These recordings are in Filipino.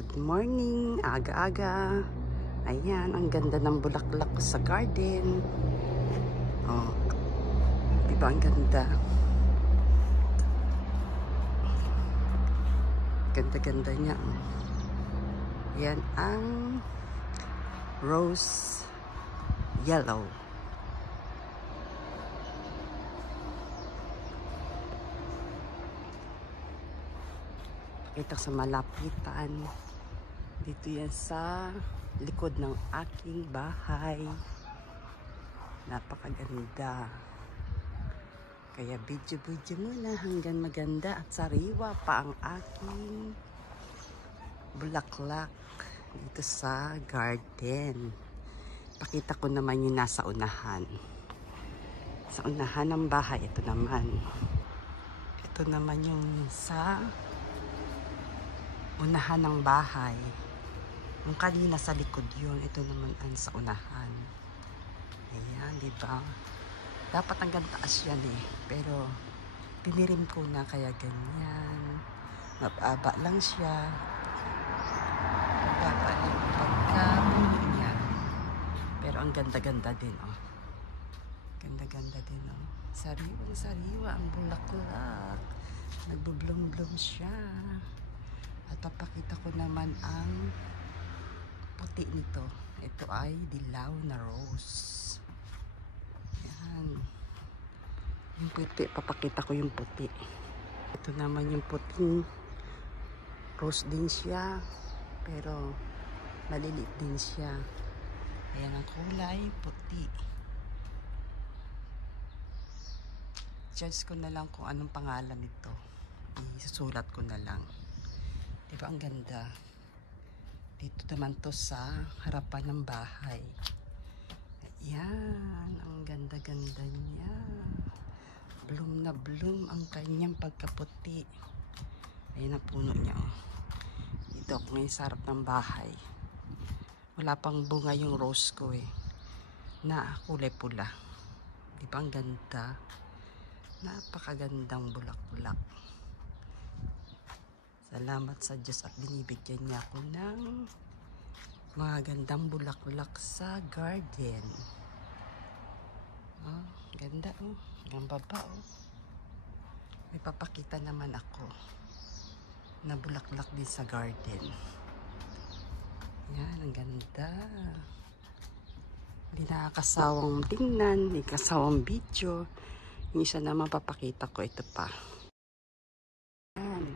Good morning, aga-aga. Ayan, ang ganda ng bulaklak ko sa garden. Oh, diba ang ganda? Ganda-ganda niya. Yan ang rose yellow. Pakita sa malapitan. Dito yan sa likod ng aking bahay. Napakaganda. Kaya video-video muna hanggang maganda at sariwa pa ang aking bulaklak dito sa garden. Pakita ko naman yung nasa unahan. Sa unahan ng bahay, ito naman. Ito naman yung sa unahan ng bahay. Yung kanina sa likod yun, ito naman ang sa unahan. Ayan, diba? Dapat hanggang taas yan eh. Pero, pinirim ko na kaya ganyan. Mababa lang siya. Mababa lang pagkamulo niya. Pero ang ganda-ganda din, oh. Ganda-ganda din, oh. Sariwa-sariwa ang bulaklak. Nagbo-bloom-bloom siya. At papakita ko naman ang puti nito. Ito ay dilaw na rose. Yan. Yung puti, papakita ko yung puti. Ito naman yung puting rose din siya. Pero maliliit din siya. Ayan ang kulay, puti. Judge ko na lang kung anong pangalan nito. Isusulat ko na lang. Diba ang ganda? Dito naman to sa harapan ng bahay. Ayan, ang ganda-ganda niya. Bloom na bloom ang kanyang pagkaputi. Ayan ang puno niya, oh. Dito ako ngayon sa harap ng bahay. Wala pang bunga yung rose ko eh. Na kulay pula. Diba ang ganda? Napakagandang bulak-bulak. Salamat sa Diyos at binibigyan niya ako ng mga gandang bulaklak sa garden. Oh, ganda oh. Ang baba oh. May papakita naman ako na bulaklak din sa garden. Yan, ang ganda. Hindi nakakasawang tingnan, hindi kasawang video. Yung isa naman papakita ko, ito pa. Yan.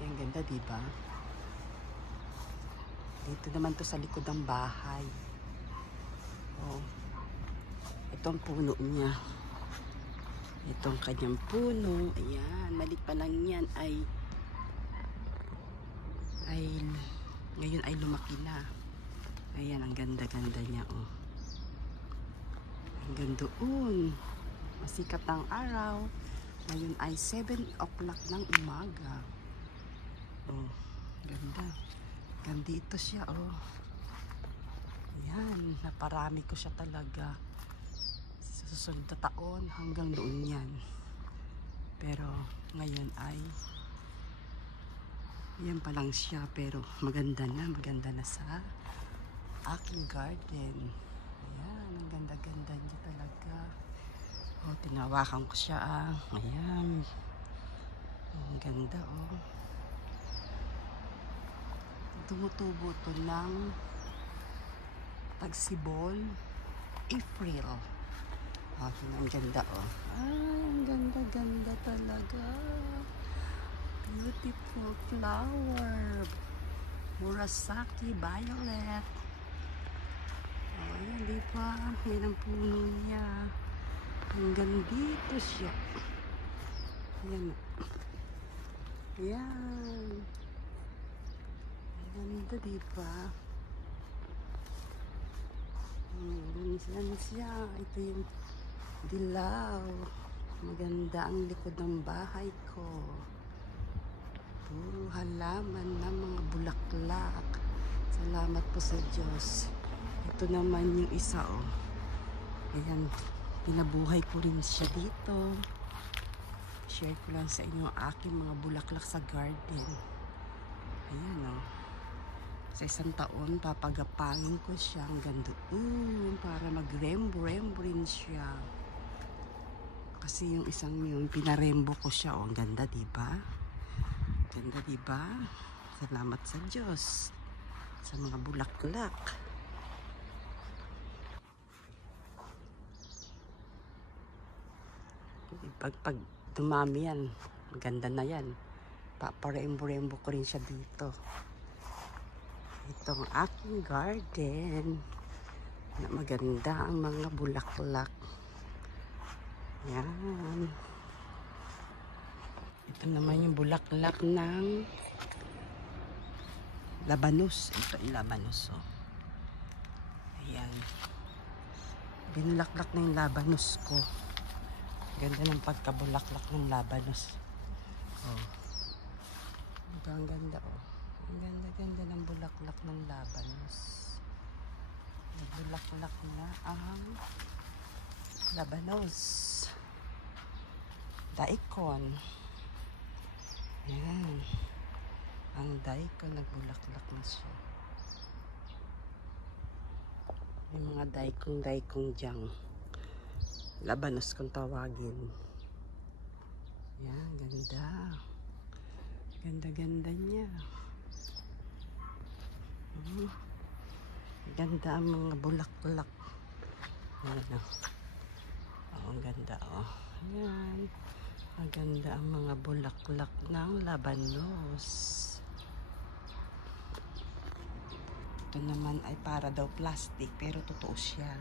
Yan, ganda diba? Dito naman to sa likod ng bahay. Oh. Itong puno niya. Itong kanyang puno. Ayan, malit pa lang yan ngayon ay lumaki na. Ayan, ang ganda-ganda niya, oh. Hanggang doon. Masikat ang araw. Ngayon ay 7 o'clock ng umaga. Oh, ganda. Gandito siya, oh. Ayan, naparami ko siya talaga. Sa susunod na taon, hanggang doon yan. Pero, ngayon ay yan pa lang siya, pero maganda na sa aking garden. Ayan, ang ganda-ganda niya talaga. Oh, tinawakan ko siya, ah. Ayan. Ang ganda, oh. Tumutubo to ng tagsibol, April. Oh, ang ganda, oh. Ay, ang ganda-ganda talaga. Beautiful flower. Murasaki violet. Oh, yan, di ba? Yan ang puno niya. Hanggang dito siya. Yan. Yan. Ganda, diba? Ganyan siya. Ito yung dilaw. Maganda ang likod ng bahay ko. Puro halaman ng mga bulaklak. Salamat po sa Diyos. Ito naman yung isa, oh. Ayan, pinabuhay ko rin siya dito. Share ko lang sa inyo ang aking mga bulaklak sa garden. Ayan o. Sa isang taon, papagapangin ko siya. Ang ganda. Para mag-rembo rin siya. Kasi yung isang yun, pinarembo ko siya. Ang ganda, diba? Ganda, diba? Salamat sa Diyos. Sa mga bulaklak. Pag dumami yan, maganda na yan. Paparembo-rembo ko rin siya dito. Itong aking garden na maganda ang mga bulaklak. Yan. Ito naman yung bulaklak ng labanos. Ito yung labanos. Oh. Ayan. Binulaklak na yung labanos ko. Ganda ng pagkabulaklak ng labanos. Oh. Ang ganda oh. Ang ganda-ganda ng bulaklak ng labanos. Bulaklak na ang labanos. Daikon. Ayan. Ang daikon nagbulaklak na siya. May mga daikong diyang. Labanos kung tawagin. Ayan, ganda. Ganda-ganda niya. Ganda ang mga bulaklak. Ayan o. Ang ganda o. Ayan. Ang ganda ang mga bulaklak ng labanos. Ito naman ay para daw plastic pero totoo siya.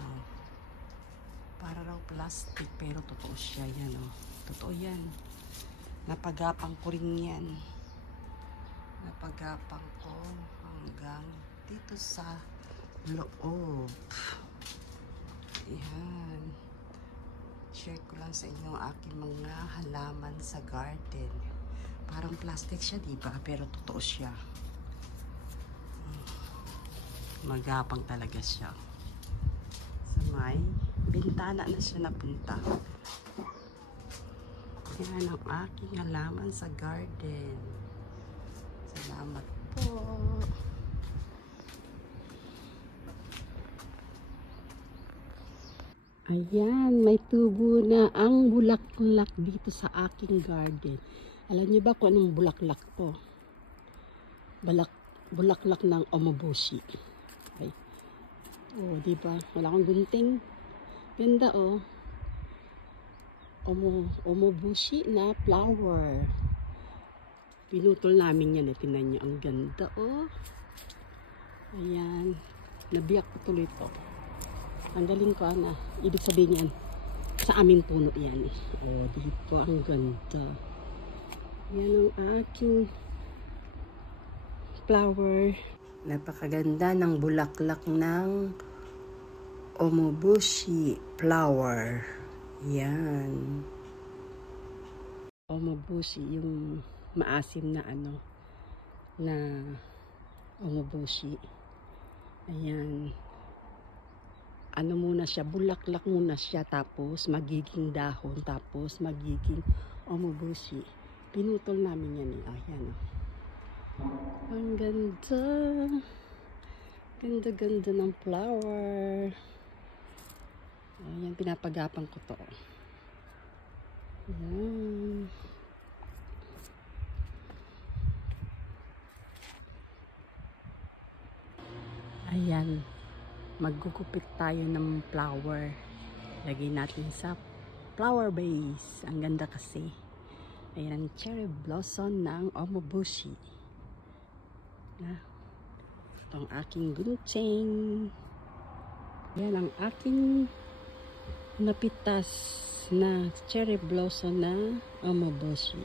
Oh. Para raw plastic pero totoo siya. Yan o. Totoo yan. Napagapang ko rin yan. Napagapang ko hanggang dito sa loob. Ayan. Share ko lang sa inyo ang aking mga halaman sa garden. Parang plastic siya, diba? Pero totoo siya. Magapang talaga siya. Sa may bintana na siya napunta. Yan ang aking halaman sa garden. Salamat po. Ayan, may tubo na ang bulaklak dito sa aking garden. Alam niyo ba kung anong bulaklak to? Bulaklak ng omoboshi. Ay. Oh, di ba? Wala akong gunting. Ganda oh. Omoboshi na flower. Pinutol namin yan eh. Tingnan nyo. Ang ganda oh. Ayan. Nabiyak ko tuloy ito. Ang galing ko na. Ibig sabihin yan. Sa aming puno yan. Oh, dito. Ang ganda. Yan ang aking flower. Napakaganda ng bulaklak ng omoboshi flower. Yan. Omoboshi, yung maasim na ano, na omoboshi. Ayan. Ano muna siya, bulaklak muna siya, tapos magiging dahon, tapos magiging omoboshi. Pinutol namin yan eh. Ayan. Ang ganda. Ganda-ganda ng flower. Ayan, pinapagapan ko to. Ayan. Ayan. Magkukupit tayo ng flower. Lagay natin sa flower base. Ang ganda kasi. Ayan ang cherry blossom ng omoboshi. Itong aking gunting. Ayan ang aking napitas na cherry blossom na omoboshi.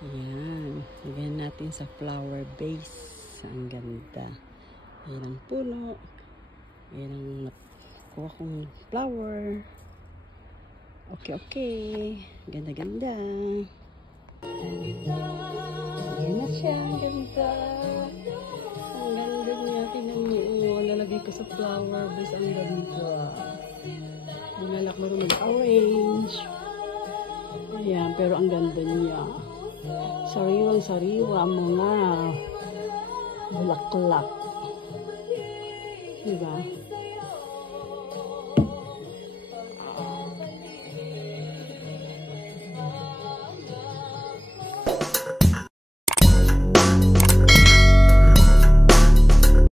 Ayan. Lagyan natin sa flower base. Ang ganda. Ayan ang puno. Ayan ang nakuha kong flower. Okay. Ganda-ganda. Ayan na siya. Ang ganda. Ang ganda niya. Tingnan niyo. Lalagay ko sa flower base. Ang ganda. Bulalak mo rin orange. Ayan. Pero ang ganda niya. Sariwang-sariwa ang mga bulaklak. Diba?